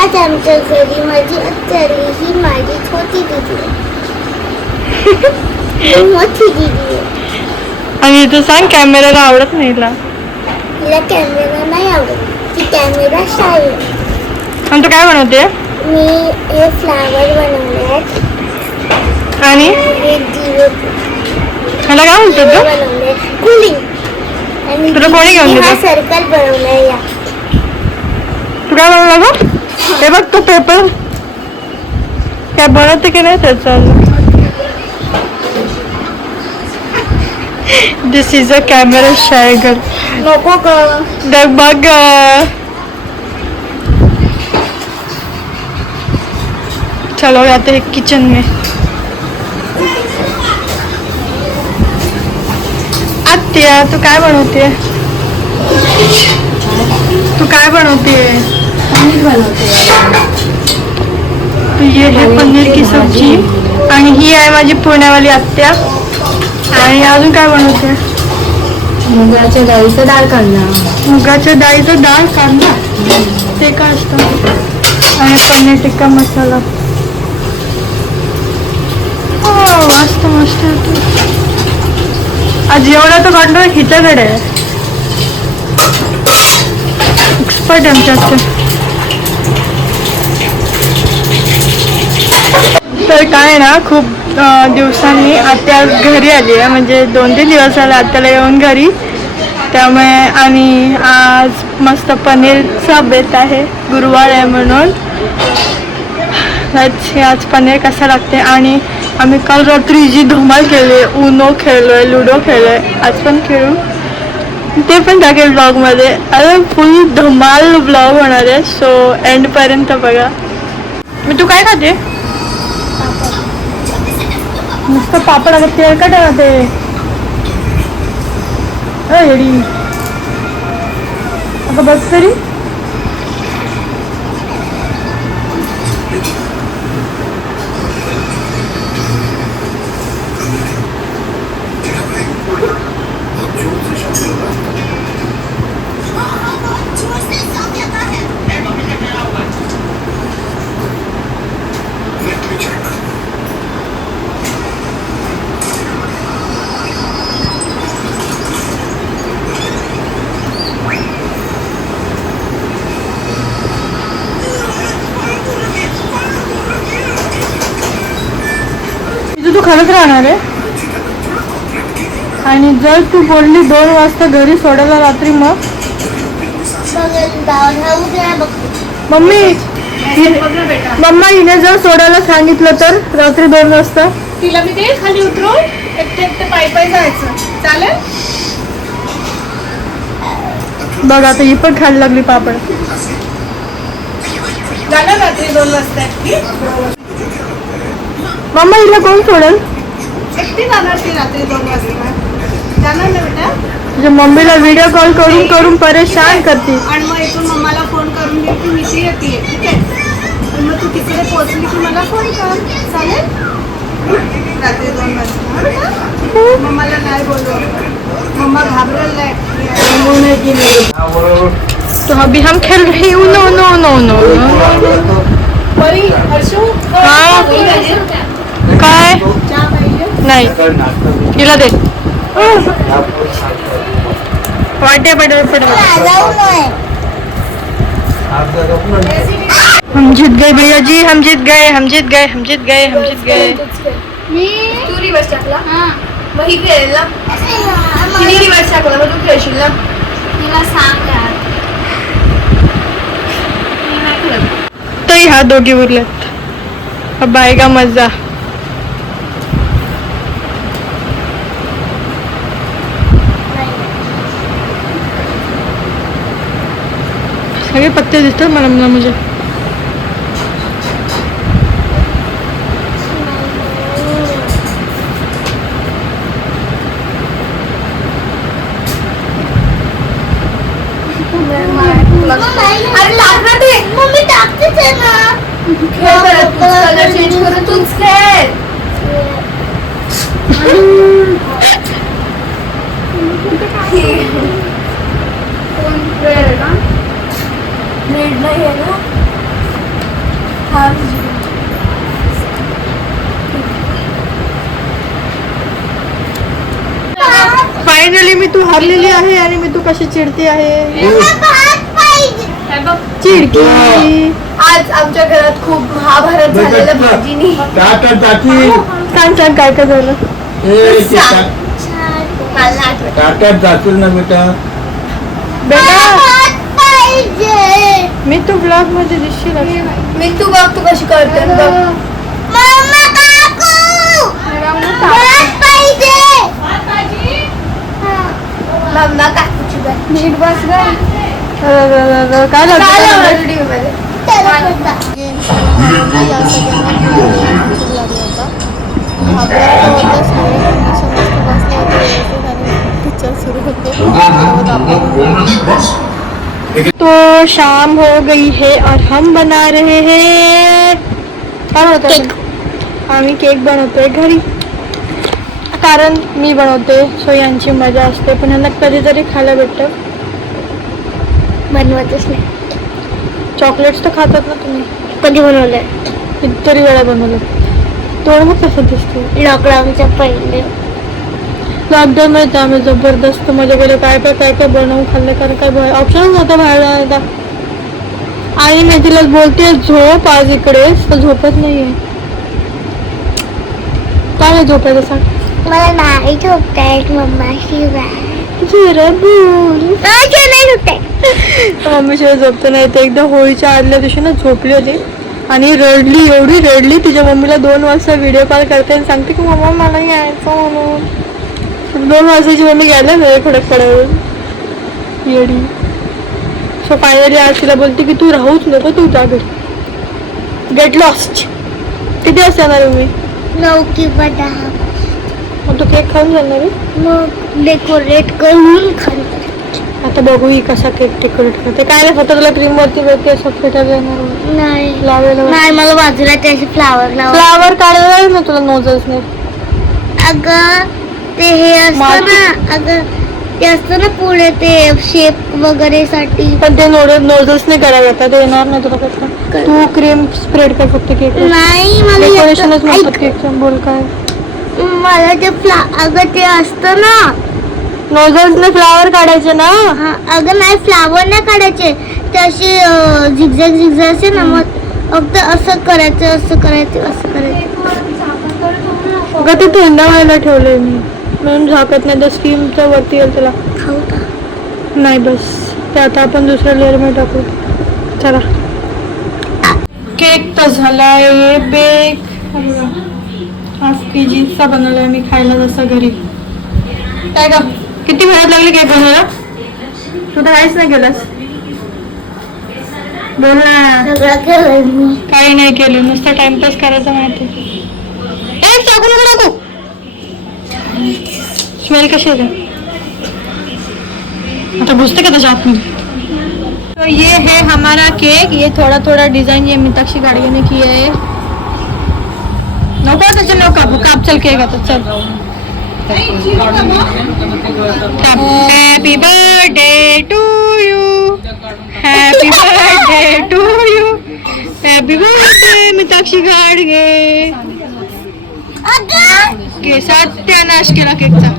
आज आमच्या घरी माझी आत्या आली. ही माझी छोटी दीदी आहे. मोठी दीदी आहे. आणि तू सांग कॅमेराला आवडत नाही हिला. तिला कॅमेरा नाही आवडत. ती कॅमेरा शाय आहे. आणि तू काय बनवते? मी हे फ्लावर बनवले आहेत आणि हे दिवे मला काय म्हणतो तू? बनवले कुलिंग. आणि तुला कोणी घेऊन दिलं? हा सर्कल बनवलाय. या तू काय बनवला गं? हे बघ तो पेपर काय बनवते की नाही त्याचं. This is a camera shy girl. नको ग. बघ चलो आते हैं किचन में. आत्या तू काय बनवते? तू काय बनवते? पनीर बनवते. तो ये है पनीर की सब्जी. आणि ही आहे माझी पुण्यावाली आत्या. आणि अजून काय बनवते? मुगाच्या डाळीचा डाळ कांदा. मुगाच्या डाळीचं डाळ कांदा ते काय असतं? आणि पनीर टिक्का मसाला. हो मस्त मस्त. आज एवढा तो कंट्रोल हिच्याकडे आहे. एक्सपर्ट आहे आमच्याकडे. तर काय ना खूप दिवसांनी आत्या घरी आली आहे. म्हणजे 2-3 दिवस झाले आत्याला येऊन घरी. त्यामुळे आणि आज मस्त पनीरचा बेत आहे. गुरुवार आहे म्हणून आज पनीर कसं लागते. आणि आम्ही काल रात्री जी धमाल केली. उनो खेळलोय, लुडो खेळलोय. आज पण खेळू. ते पण टाकेल ब्लॉगमध्ये. अरे फुल धमाल ब्लॉग होणार आहे. सो एंडपर्यंत बघा. मी तू काय खाते? नुसतं पापड. अगं तेलकट आहे ते. येडी अगं बघ तरी. तू खरंच राहणार आहे. आणि जर तू बोलली 2 वाजता घरी सोडायला रात्री मग मम्मी मम्मा हिने जर सोडायला सांगितलं तर रात्री 2 वाजता तिला मी ते खाली उतरून एकटे पायी जायचं. चालेल? बघ आता ही पण खायला लागली पापड. जाणार रात्री 2 वाजता. मम्मा हिला कोण सोडेल? एकटी जाणार ती रात्री 2 वाजता. जाणार ना बेटा? तुझ्या मम्मीला व्हिडिओ कॉल करून करून परेशान करते. आणि मग इथून मम्माला फोन करून दे की मी इथे येते. ठीक आहे? आणि मग तू तिकडे पोहोचली की मला फोन कर. चालेल? रात्री 2 वाजता. मम्माला नाही बोलू. मम्मा घाबरलाय. तो अभी हम खेल रहे हैं उनो नो नो नो. बरी हर्षू काय नाही हिला दे. वाटे पट हम जीत गए भैया जी. हम जीत गए. हम जीत गए. हम जीत गए. हम जीत गए. मी तू रिवर्स टाकला. मग ही खेळेल ना. तिने रिवर्स टाकला मग तू खेळशील ना. तिला सांग यार. तो ह्या दोघी उरलेत. अब आएगा मजा. सगळे पत्ते दिसतात मला मुझे. अरे लागणार ते. मम्मी टाकतेच आहे ना. खेळ परत. कलर चेंज करून तूच खेळ. कोण खेळ का? ब्रेड नाही आहे ना हा फायनली मी तू हारलेली आहे आणि मी तू कशी चिडती आहे. भात पाहिजे. चिडकी. आज आमच्या घरात खूप महाभारत झालेलं भाजीनी. सांग सांग काय काय झालं. ताट्यात जातील ना बेटा. बेटा भात पाहिजे. मी तू ब्लॉग मध्ये दिसशील अशी. मी तू बघ तू कशी करते बघ. मम्मा काकू भात पाहिजे. मम्मा काकूची बघ. नीट बस ग. काय लागलं व्हिडिओ मध्ये. तो शाम हो गई है और हम बना रहे हैं काय बनवतो आम्ही केक बनवतोय घरी. कारण मी बनवते सो यांची मजा असते पण यांना कधीतरी खायला भेटतं. बनवतच नाही. चॉकलेट्स तर खातात ना तुम्ही. कधी बनवलंय? कितीतरी वेळा बनवलं. तोड मग कसं दिसते. लॉकडाऊनच्या पहिले. लॉकडाऊन मध्ये आम्ही जबरदस्त मजा केली. काय काय बनवून खाल्लं कारण काय ऑप्शन नव्हता बाहेर जाण्याचा. आणि मी तिला बोलते झोप आज इकडे तर झोपत नाहीये. काय नाही झोपायचं सांग. मला नाही झोपतायत मम्मा शिवाय. जरा बोल. नाही झोपतायत. मम्मीशिवाय झोपतं नाही. ते एकदा होळीच्या आदल्या दिवशी ना झोपली होती आणि रडली एवढी रडली. तिच्या मम्मीला 2 वाजता व्हिडिओ कॉल करते आणि सांगते की मम्मा मला यायचं म्हणून. 2 वाजताची मम्मी गेल्या वेळ खडकपड्यावरून येडी. सो फायनली आज तिला बोलते की तू राहूच नको तू जा घरी. Get lost. किती वाजता येणार मी. 9 किंवा 10. मग तू केक खाऊन जाणार आहे. मग डेकोरेट करून खाणार. आता बघू ही कसा केक डेकोरेट करते. काय नाही फक्त तुला क्रीम वरती वरती असं फेटायला येणार नाही लावायला. नाही मला बाजूला त्याचे फ्लावर लाव. फ्लावर काढायला आहे ना तुला नोजल्स नाही. अगं ते हे असतं ना. अगं ते असतं ना पुढे ते शेप वगैरे साठी. पण ते नोजल्स नाही करायला येतात. ते येणार नाही तुला करता. तू क्रीम स्प्रेड कर फक्त केक. नाही मला डेकोरेशनच येतं. नसतं केकचं. बोल काय. मला ते अगं ते असतं ना. नोजल्सने फ्लावर काढायचे ना. हा, अगं नाही फ्लावर नाही काढायचे. ते असे झिगझॅग झिगझॅग असे ना. मग फक्त असं करायचं असं करायचं असं करायचं. अगं ते थंड व्हायला ठेवलंय मी म्हणून झाकत नाही. तर स्टीमच्या वरती येईल तुला. खाऊ का? नाही बस ते आता आपण दुसऱ्या लेअर मध्ये टाकू. चला केक तर झालाय बेक. हाफ केजीचा बनवलाय मी खायला जसं घरी. काय ग किती वेळात लागली केक बनवायला. तू तर काहीच नाही केलंस. बोल ना. सगळं केलंय मी. काही नाही केलं नुसतं टाइमपास करायचं माहिती. एक चाकू नको टाकू. स्मेल कशी येते आता घुसते का त्याच्या आतमध्ये. तो ये है हमारा केक. ये थोड़ा थोड़ा डिजाइन ये मीनाक्षी गाड़िया ने किया है. नको त्याचे नको काप चल केक आता चल. Happy birthday to you. Happy birthday to you. Happy birthday Meenakshi Gadge. अगं के सत्यानाश केला केकचा.